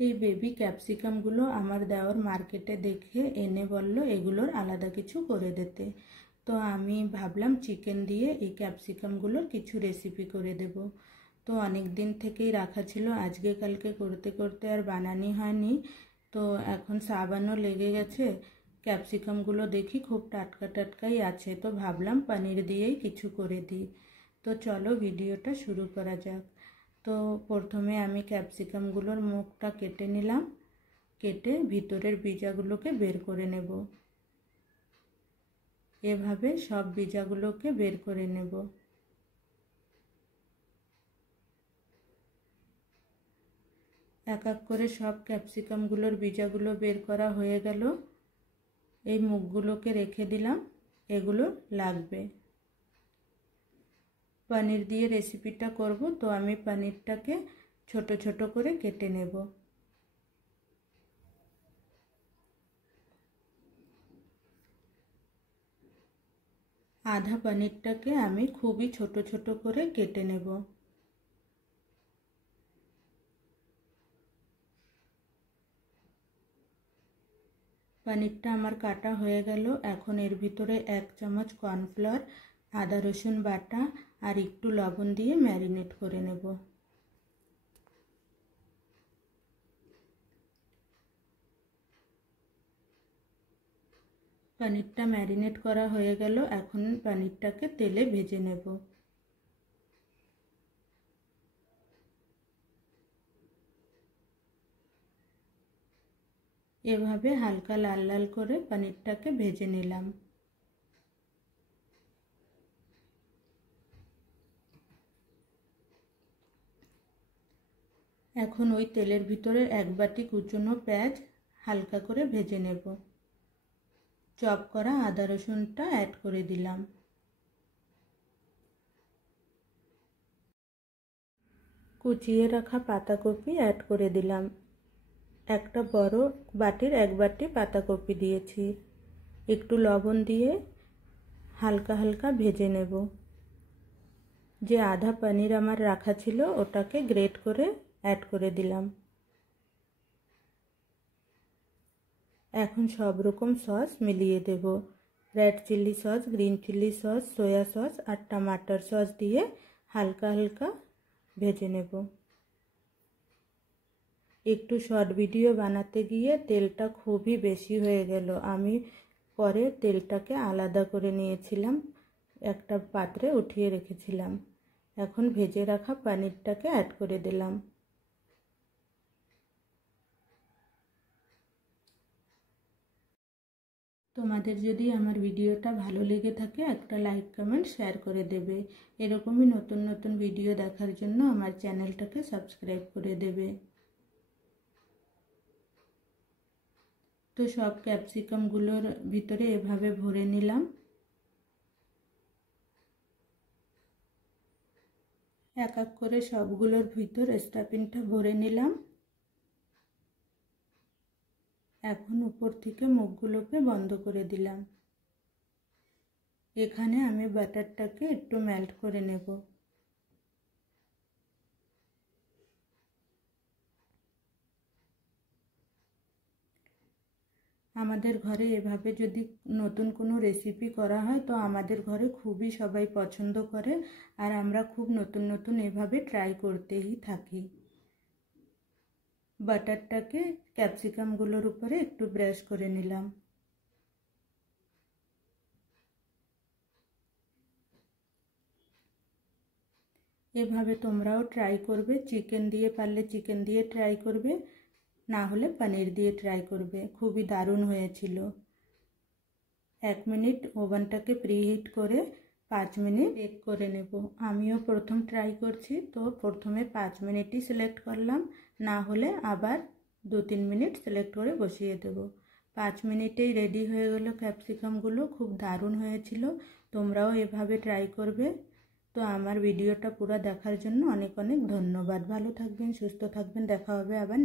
এই বেবি ক্যাপসিকামগুলো আমার দেওর মার্কেটে দেখে এনে বলল এগুলোর আলাদা কিছু করে দিতে। তো আমি ভাবলাম চিকেন দিয়ে এই ক্যাপসিকামগুলোর কিছু রেসিপি করে দেব। তো অনেক দিন থেকেই রাখা ছিল, আজকে কালকে করতে করতে আর বানানি হয়নি। তো এখন সাবানও লেগে গেছে, ক্যাপসিকামগুলো দেখি খুব টাটকা টাটকাই আছে, তো ভাবলাম পনির দিয়েই কিছু করে দিই। তো চলো ভিডিওটা শুরু করা যাক। তো প্রথমে আমি ক্যাপসিকামগুলোর মুখটা কেটে নিলাম, কেটে ভিতরের বীজাগুলোকে বের করে নেব। এভাবে সব বীজাগুলোকে বের করে নেব। এক এক করে সব ক্যাপসিকামগুলোর বীজাগুলো বের করা হয়ে গেল। এই মুখগুলোকে রেখে দিলাম, এগুলো লাগবে। পনির দিয়ে রেসিপিটা করব, তো আমি পনিরটাকে ছোট ছোট করে কেটে নেব। আধা পনিরটাকে আমি খুবই ছোট ছোট করে কেটে নেব। পনিরটা আমার কাটা হয়ে গেল। এখন এর ভিতরে 1 চামচ কর্নফ্লাওয়ার, আদা রসুন বাটা আর একটু লবণ দিয়ে ম্যারিনেট করে নেব। পনিরটা ম্যারিনেট করা হয়ে গেল। এখন পনিরটাকে তেলে ভেজে নেব। এভাবে হালকা লাল লাল করে পনিরটাকে ভেজে নিলাম। এখন ওই তেলের ভিতরে 1 বাটি কুচনো পেঁয়াজ হালকা করে ভেজে নেব। চপ করা আদা রসুনটা অ্যাড করে দিলাম। কুচিয়ে রাখা পাতাকপি অ্যাড করে দিলাম। একটা বড় বাটির 1 বাটি পাতাকপি দিয়েছি। একটু লবণ দিয়ে হালকা হালকা ভেজে নেব। যে আধা পনির আমার রাখা ছিল ওটাকে গ্রেট করে অ্যাড করে দিলাম। এখন সব রকম সস মিলিয়ে দেব। Red chilli sauce, green chilli sauce, soya sauce আর টমাটার সস দিয়ে হালকা হালকা ভেজে নেব। একটু শর্ট ভিডিও বানাতে গিয়ে তেলটা খুবই বেশি হয়ে গেল। আমি পরে তেলটাকে আলাদা করে নিয়েছিলাম, একটা পাত্রে উঠিয়ে রেখেছিলাম। এখন ভেজে রাখা পনিরটাকে অ্যাড করে দিলাম। তোমাদের যদি আমার ভিডিওটা ভালো লেগে থাকে একটা লাইক কমেন্ট শেয়ার করে দেবে। এরকমই নতুন নতুন ভিডিও দেখার জন্য আমার চ্যানেলটাকে সাবস্ক্রাইব করে দেবে। তো সব ক্যাপসিকামগুলোর ভিতরে এভাবে ভরে নিলাম। এক এক করে সবগুলোর ভিতর স্টাফিংটা ভরে নিলাম। এখন উপর থেকে মুখগুলোকে বন্ধ করে দিলাম। এখানে আমি বাটারটাকে একটু মেল্ট করে নেব। আমাদের ঘরে এভাবে যদি নতুন কোনো রেসিপি করা হয় তো আমাদের ঘরে খুবই সবাই পছন্দ করে, আর আমরা খুব নতুন নতুন এভাবে ট্রাই করতেই থাকি। বাটারটাকে ক্যাপসিকামগুলোর উপরে একটু ব্রাশ করে নিলাম। এভাবে তোমরাও ট্রাই করবে। চিকেন দিয়ে পারলে চিকেন দিয়ে ট্রাই করবে, না হলে পনির দিয়ে ট্রাই করবে। খুবই দারুণ হয়েছিল। 1 মিনিট ওভেনটাকে প্রিহিট করে 5 মিনিট বেক করে নেব। আমিও প্রথম ট্রাই করছি, তো প্রথমে 5 মিনিটই সিলেক্ট করলাম, না হলে আবার 2-3 মিনিট সিলেক্ট করে বসিয়ে দেব। 5 মিনিটেই রেডি হয়ে গেল ক্যাপসিকামগুলো। খুব দারুণ হয়েছিল। তোমরাও এভাবে ট্রাই করবে। তো আমার ভিডিওটা পুরো দেখার জন্য অনেক অনেক ধন্যবাদ। ভালো থাকবেন, সুস্থ থাকবেন। দেখা হবে আবার।